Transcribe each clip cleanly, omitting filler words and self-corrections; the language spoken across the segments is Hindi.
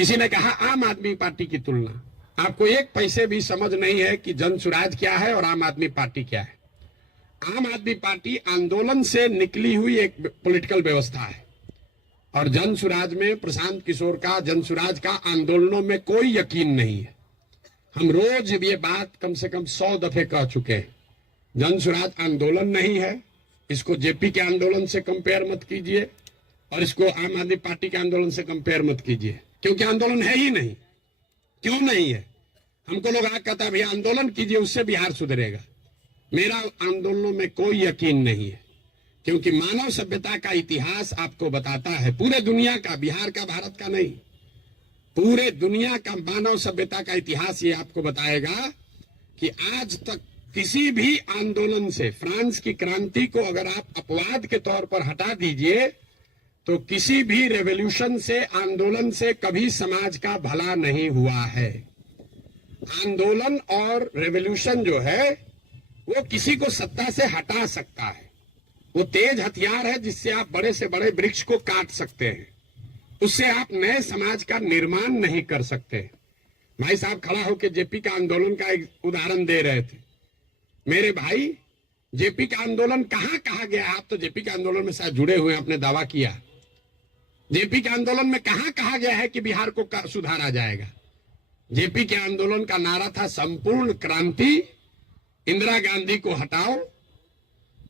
किसी ने कहा आम आदमी पार्टी की तुलना, आपको एक पैसे भी समझ नहीं है कि जन सुराज क्या है और आम आदमी पार्टी क्या है। आम आदमी पार्टी आंदोलन से निकली हुई एक पॉलिटिकल व्यवस्था है और जन सुराज में प्रशांत किशोर का, जन सुराज का आंदोलनों में कोई यकीन नहीं है। हम रोज ये बात कम से कम 100 दफे कह चुके हैं। जन सुराज आंदोलन नहीं है, इसको जेपी के आंदोलन से कंपेयर मत कीजिए और इसको आम आदमी पार्टी के आंदोलन से कंपेयर मत कीजिए, क्योंकि आंदोलन है ही नहीं। क्यों नहीं है? हमको लोग आगे कहता है भैया आंदोलन कीजिए उससे बिहार सुधरेगा। मेरा आंदोलनों में कोई यकीन नहीं है, क्योंकि मानव सभ्यता का इतिहास आपको बताता है, पूरे दुनिया का, बिहार का, भारत का नहीं, पूरे दुनिया का मानव सभ्यता का इतिहास ये आपको बताएगा कि आज तक किसी भी आंदोलन से, फ्रांस की क्रांति को अगर आप अपवाद के तौर पर हटा दीजिए, तो किसी भी रेवोल्यूशन से, आंदोलन से कभी समाज का भला नहीं हुआ है। आंदोलन और रेवोल्यूशन जो है वो किसी को सत्ता से हटा सकता है। वो तेज हथियार है जिससे आप बड़े से बड़े वृक्ष को काट सकते हैं, उससे आप नए समाज का निर्माण नहीं कर सकते। भाई साहब खड़ा होकर जेपी का आंदोलन का एक उदाहरण दे रहे थे। मेरे भाई, जेपी का आंदोलन कहां कहा गया? आप तो जेपी के आंदोलन में शायद जुड़े हुए हैं, आपने दावा किया। जेपी के आंदोलन में कहां कहा गया है कि बिहार को सुधारा जाएगा? जेपी के आंदोलन का नारा था संपूर्ण क्रांति, इंदिरा गांधी को हटाओ।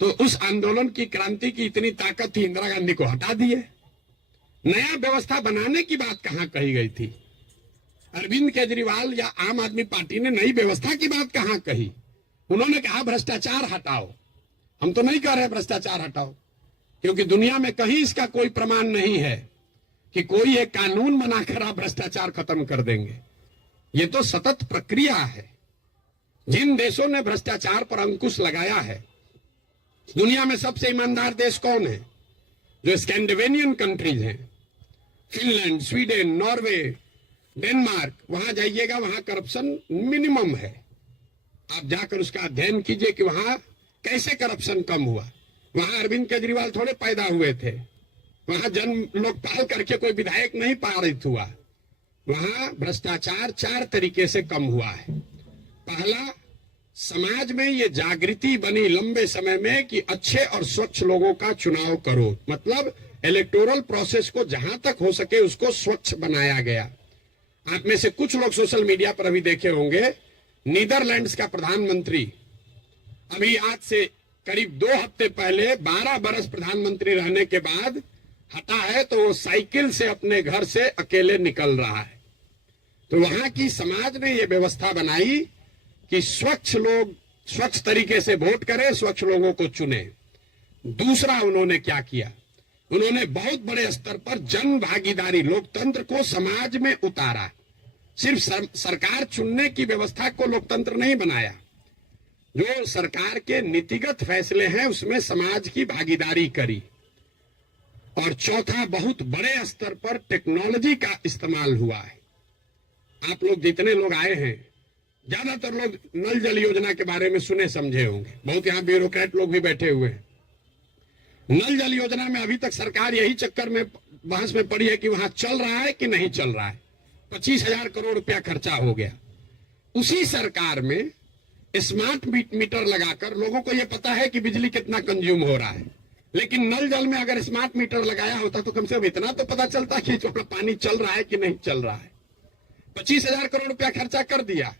तो उस आंदोलन की, क्रांति की इतनी ताकत थी, इंदिरा गांधी को हटा दिए। नया व्यवस्था बनाने की बात कहां कही गई थी? अरविंद केजरीवाल या आम आदमी पार्टी ने नई व्यवस्था की बात कहां कही? उन्होंने कहा भ्रष्टाचार हटाओ। हम तो नहीं कह रहे भ्रष्टाचार हटाओ, क्योंकि दुनिया में कहीं इसका कोई प्रमाण नहीं है कि कोई एक कानून बनाकर आप भ्रष्टाचार खत्म कर देंगे। ये तो सतत प्रक्रिया है। जिन देशों ने भ्रष्टाचार पर अंकुश लगाया है, दुनिया में सबसे ईमानदार देश कौन है? जो स्कैंडिनेवियन कंट्रीज हैं, फिनलैंड, स्वीडन, नॉर्वे, डेनमार्क, वहां जाइएगा, वहां करप्शन मिनिमम है। आप जाकर उसका अध्ययन कीजिए कि वहां कैसे करप्शन कम हुआ। वहां अरविंद केजरीवाल थोड़े पैदा हुए थे, वहां जन्म लोकपाल करके कोई विधायक नहीं पारित हुआ। वहां भ्रष्टाचार 4 तरीके से कम हुआ है। पहला, समाज में ये जागृति बनी लंबे समय में कि अच्छे और स्वच्छ लोगों का चुनाव करो, मतलब इलेक्टोरल प्रोसेस को जहां तक हो सके उसको स्वच्छ बनाया गया। आप में से कुछ लोग सोशल मीडिया पर अभी देखे होंगे, नीदरलैंड्स का प्रधानमंत्री अभी आज से करीब 2 हफ्ते पहले 12 बरस प्रधानमंत्री रहने के बाद हटा है, तो वो साइकिल से अपने घर से अकेले निकल रहा है। तो वहां की समाज ने ये व्यवस्था बनाई कि स्वच्छ लोग स्वच्छ तरीके से वोट करें, स्वच्छ लोगों को चुने। दूसरा उन्होंने क्या किया? उन्होंने बहुत बड़े स्तर पर जन भागीदारी, लोकतंत्र को समाज में उतारा। सिर्फ सरकार चुनने की व्यवस्था को लोकतंत्र नहीं बनाया, जो सरकार के नीतिगत फैसले हैं उसमें समाज की भागीदारी करी। और चौथा, बहुत बड़े स्तर पर टेक्नोलॉजी का इस्तेमाल हुआ है। आप लोग जितने लोग आए हैं, ज्यादातर लोग नल जल योजना के बारे में सुने समझे होंगे, बहुत यहाँ ब्यूरोक्रेट लोग भी बैठे हुए हैं। नल जल योजना में अभी तक सरकार यही चक्कर में बहस में पड़ी है कि वहां चल रहा है कि नहीं चल रहा है। 25,000 करोड़ रुपया खर्चा हो गया। उसी सरकार में स्मार्ट मीटर लगाकर लोगों को यह पता है कि बिजली कितना कंज्यूम हो रहा है, लेकिन नल जल में अगर स्मार्ट मीटर लगाया होता तो कम से कम इतना तो पता चलता कि जो पानी चल रहा है कि नहीं चल रहा है। 25,000 करोड़ रुपया खर्चा कर दिया,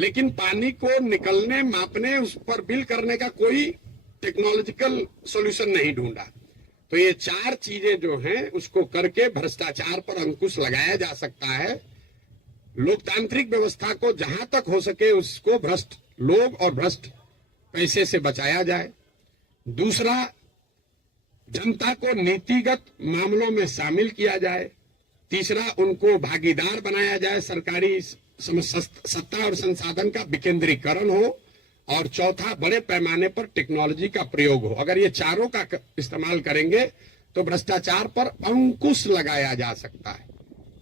लेकिन पानी को निकलने, मापने, उस पर बिल करने का कोई टेक्नोलॉजिकल सॉल्यूशन नहीं ढूंढा। तो ये 4 चीजें जो हैं उसको करके भ्रष्टाचार पर अंकुश लगाया जा सकता है। लोकतांत्रिक व्यवस्था को जहां तक हो सके उसको भ्रष्ट लोग और भ्रष्ट पैसे से बचाया जाए। दूसरा, जनता को नीतिगत मामलों में शामिल किया जाए। तीसरा, उनको भागीदार बनाया जाए, सरकारी सत्ता और संसाधन का विकेंद्रीकरण हो। और चौथा, बड़े पैमाने पर टेक्नोलॉजी का प्रयोग हो। अगर ये चारों का इस्तेमाल करेंगे तो भ्रष्टाचार पर अंकुश लगाया जा सकता है।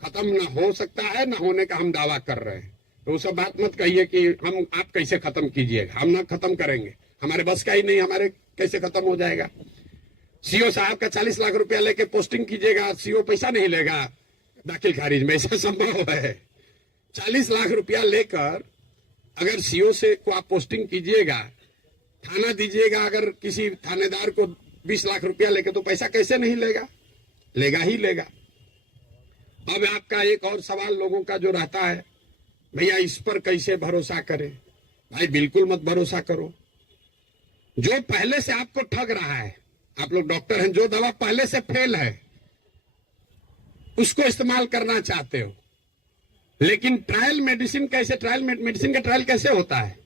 खत्म न हो सकता है, न होने का हम दावा कर रहे हैं। तो वो सब बात मत कहिए कि हम आप कैसे खत्म कीजिएगा, हम ना खत्म करेंगे, हमारे बस का ही नहीं, हमारे कैसे खत्म हो जाएगा। सीओ साहब का 40 लाख रुपया लेके पोस्टिंग कीजिएगा, सीओ पैसा नहीं लेगा, दाखिल खारिज में ऐसा संभव है? 40 लाख रुपया लेकर अगर सीओ से को आप पोस्टिंग कीजिएगा, थाना दीजिएगा, अगर किसी थानेदार को 20 लाख रुपया लेके, तो पैसा कैसे नहीं लेगा? लेगा ही लेगा। अब आपका एक और सवाल लोगों का जो रहता है, भैया इस पर कैसे भरोसा करें? भाई बिल्कुल मत भरोसा करो। जो पहले से आपको ठग रहा है, आप लोग डॉक्टर हैं, जो दवा पहले से फेल है उसको इस्तेमाल करना चाहते हो, लेकिन ट्रायल मेडिसिन कैसे, ट्रायल मेडिसिन का ट्रायल कैसे होता है?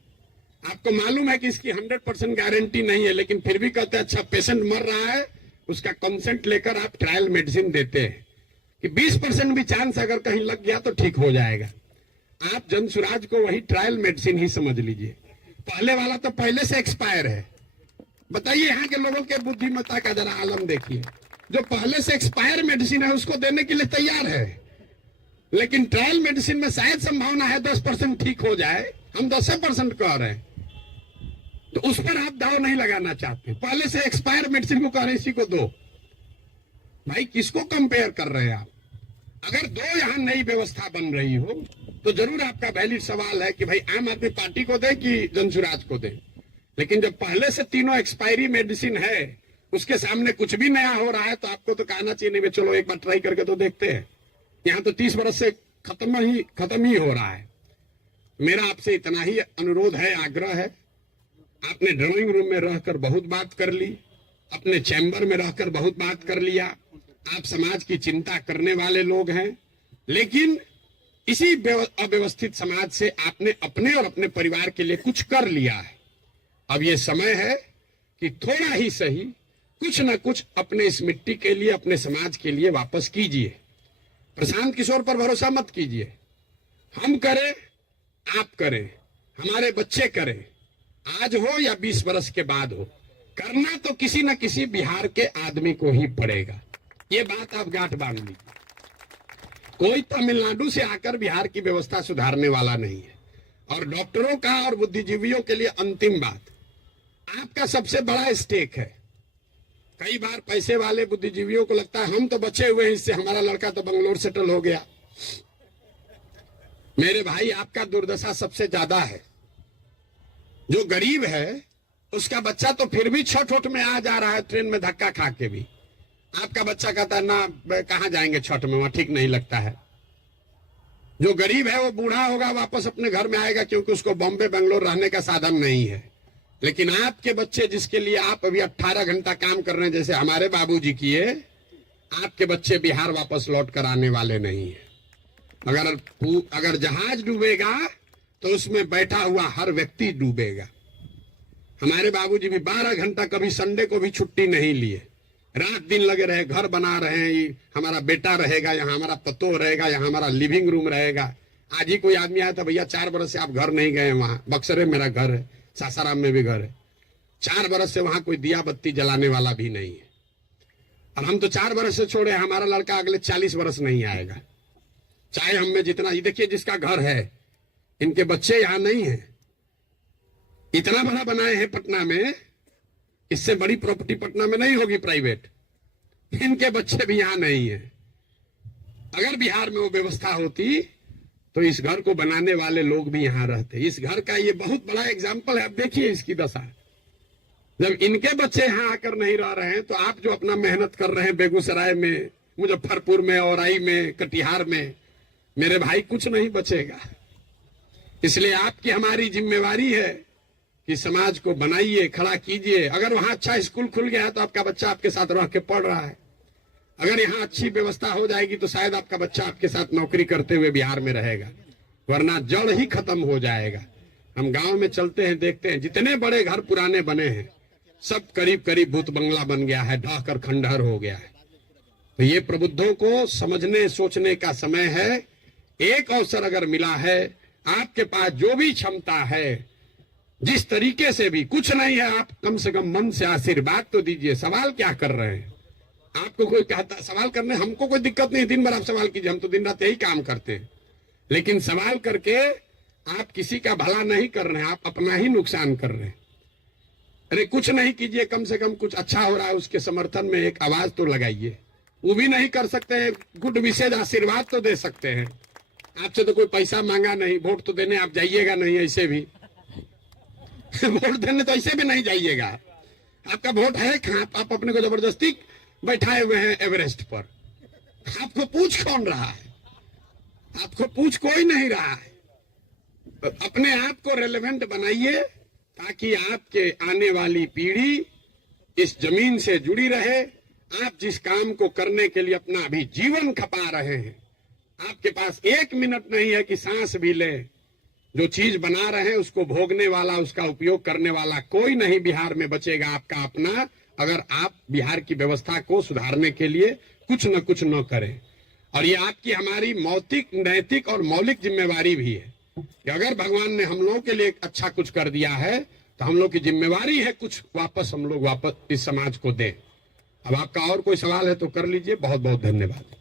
आपको मालूम है कि इसकी 100% गारंटी नहीं है, लेकिन फिर भी कहते हैं अच्छा पेशेंट मर रहा है, उसका कंसेंट लेकर आप ट्रायल मेडिसिन देते हैं कि 20% भी चांस अगर कहीं लग गया तो ठीक हो जाएगा। आप जनसुराज को वही ट्रायल मेडिसिन ही समझ लीजिए। पहले वाला तो पहले से एक्सपायर है। बताइए यहाँ के लोगों के बुद्धिमत्ता का जरा आलम देखिए। जो पहले से एक्सपायर मेडिसिन है उसको देने के लिए तैयार है, लेकिन ट्रायल मेडिसिन में शायद संभावना है 10% ठीक हो जाए, हम 10% कह रहे हैं, तो उस पर आप दाव नहीं लगाना चाहते। पहले से एक्सपायर मेडिसिन को कह रहे इसी को दो। भाई किसको कंपेयर कर रहे हैं आप? अगर दो यहाँ नई व्यवस्था बन रही हो तो जरूर आपका वैलिड सवाल है कि भाई आम आदमी पार्टी को दे कि जनसुराज को दे। लेकिन जब पहले से तीनों एक्सपायरी मेडिसिन है, उसके सामने कुछ भी नया हो रहा है, तो आपको तो कहना चाहिए नहीं चलो एक बार ट्राई करके तो देखते हैं। यहाँ तो 30 वर्ष से खत्म ही हो रहा है। मेरा आपसे इतना ही अनुरोध है, आग्रह है। आपने ड्राइंग रूम में रहकर बहुत बात कर ली, अपने चैम्बर में रहकर बहुत बात कर लिया। आप समाज की चिंता करने वाले लोग हैं, लेकिन इसी अव्यवस्थित समाज से आपने अपने और अपने परिवार के लिए कुछ कर लिया है। अब ये समय है कि थोड़ा ही सही कुछ न कुछ अपने इस मिट्टी के लिए, अपने समाज के लिए वापस कीजिए। प्रशांत किशोर पर भरोसा मत कीजिए। हम करें, आप करें, हमारे बच्चे करें, आज हो या 20 वर्ष के बाद हो, करना तो किसी न किसी बिहार के आदमी को ही पड़ेगा। ये बात आप गांठ बांध लीजिए। कोई तमिलनाडु से आकर बिहार की व्यवस्था सुधारने वाला नहीं है। और डॉक्टरों का और बुद्धिजीवियों के लिए अंतिम बात, आपका सबसे बड़ा स्टेक है। कई बार पैसे वाले बुद्धिजीवियों को लगता है हम तो बचे हुए हैं, इससे हमारा लड़का तो बंगलोर सेटल हो गया। मेरे भाई आपका दुर्दशा सबसे ज्यादा है। जो गरीब है उसका बच्चा तो फिर भी छठ वठ में आ जा रहा है, ट्रेन में धक्का खा के भी। आपका बच्चा कहता है ना कहां जाएंगे छठ में, वहां ठीक नहीं लगता है। जो गरीब है वो बूढ़ा होगा, वापस अपने घर में आएगा, क्योंकि उसको बॉम्बे बेंगलोर रहने का साधन नहीं है। लेकिन आपके बच्चे जिसके लिए आप अभी 18 घंटा काम कर रहे हैं, जैसे हमारे बाबूजी किए, आपके बच्चे बिहार वापस लौट कर आने वाले नहीं है। अगर जहाज डूबेगा तो उसमें बैठा हुआ हर व्यक्ति डूबेगा। हमारे बाबूजी भी 12 घंटा कभी संडे को भी छुट्टी नहीं लिए, रात दिन लगे रहे, घर बना रहे हैं। हमारा बेटा रहेगा यहाँ, हमारा पतोह रहेगा यहाँ, हमारा लिविंग रूम रहेगा। आज ही कोई आदमी आया था, भैया 4 बरस से आप घर नहीं गए, वहां बक्सरे मेरा घर है, सासाराम में भी घर है, 4 बरस से वहां कोई दिया बत्ती जलाने वाला भी नहीं है। और हम तो 4 बरस से छोड़े, हमारा लड़का अगले 40 बरस नहीं आएगा, चाहे हम में जितना। ये देखिए जिसका घर है, इनके बच्चे यहाँ नहीं है। इतना बड़ा बनाए हैं पटना में, इससे बड़ी प्रॉपर्टी पटना में नहीं होगी प्राइवेट। इनके बच्चे भी यहाँ नहीं है। अगर बिहार में वो व्यवस्था होती तो इस घर को बनाने वाले लोग भी यहाँ रहते। इस घर का ये बहुत बड़ा एग्जाम्पल है। अब देखिए इसकी दशा, जब इनके बच्चे यहाँ आकर नहीं रह रहे हैं, तो आप जो अपना मेहनत कर रहे हैं बेगूसराय में, मुजफ्फरपुर में, औराई में, कटिहार में, मेरे भाई कुछ नहीं बचेगा। इसलिए आपकी हमारी जिम्मेवारी है कि समाज को बनाइए, खड़ा कीजिए। अगर वहां अच्छा स्कूल खुल गया है तो आपका बच्चा आपके साथ रह के पढ़ रहा है। अगर यहाँ अच्छी व्यवस्था हो जाएगी तो शायद आपका बच्चा आपके साथ नौकरी करते हुए बिहार में रहेगा, वरना जड़ ही खत्म हो जाएगा। हम गांव में चलते हैं, देखते हैं जितने बड़े घर पुराने बने हैं सब करीब करीब भूत बंगला बन गया है, ढह कर खंडहर हो गया है। तो ये प्रबुद्धों को समझने सोचने का समय है। एक अवसर अगर मिला है, आपके पास जो भी क्षमता है, जिस तरीके से भी, कुछ नहीं है, आप कम से कम मन से आशीर्वाद तो दीजिए। सवाल क्या कर रहे हैं? आपको कोई कहता सवाल करने, हमको कोई दिक्कत नहीं, दिन भर आप सवाल कीजिए, हम तो दिन रात यही काम करते हैं। लेकिन सवाल करके आप किसी का भला नहीं कर रहे हैं, आप अपना ही नुकसान कर रहे हैं। अरे कुछ नहीं कीजिए, कम से कम कुछ अच्छा हो रहा है उसके समर्थन में एक आवाज तो लगाइए। वो भी नहीं कर सकते हैं। गुड विशेष आशीर्वाद तो दे सकते हैं। आपसे तो कोई पैसा मांगा नहीं, वोट तो देने आप जाइएगा नहीं ऐसे भी वोट देने तो ऐसे भी नहीं जाइएगा। आपका वोट है कहाँ? आप अपने को जबरदस्ती बैठाए हुए हैं एवरेस्ट पर। आपको पूछ कौन रहा है? आपको पूछ कोई नहीं रहा है। अपने आप को रेलेवेंट बनाइए ताकि आपके आने वाली पीढ़ी इस जमीन से जुड़ी रहे। आप जिस काम को करने के लिए अपना अभी जीवन खपा रहे हैं, आपके पास 1 मिनट नहीं है कि सांस भी ले। जो चीज बना रहे हैं उसको भोगने वाला, उसका उपयोग करने वाला कोई नहीं बिहार में बचेगा आपका अपना, अगर आप बिहार की व्यवस्था को सुधारने के लिए कुछ न करें। और ये आपकी हमारी मौतिक, नैतिक और मौलिक जिम्मेवारी भी है कि अगर भगवान ने हम लोगों के लिए अच्छा कुछ कर दिया है तो हम लोग की जिम्मेवारी है कुछ वापस हम लोग इस समाज को दें। अब आपका और कोई सवाल है तो कर लीजिए। बहुत बहुत धन्यवाद।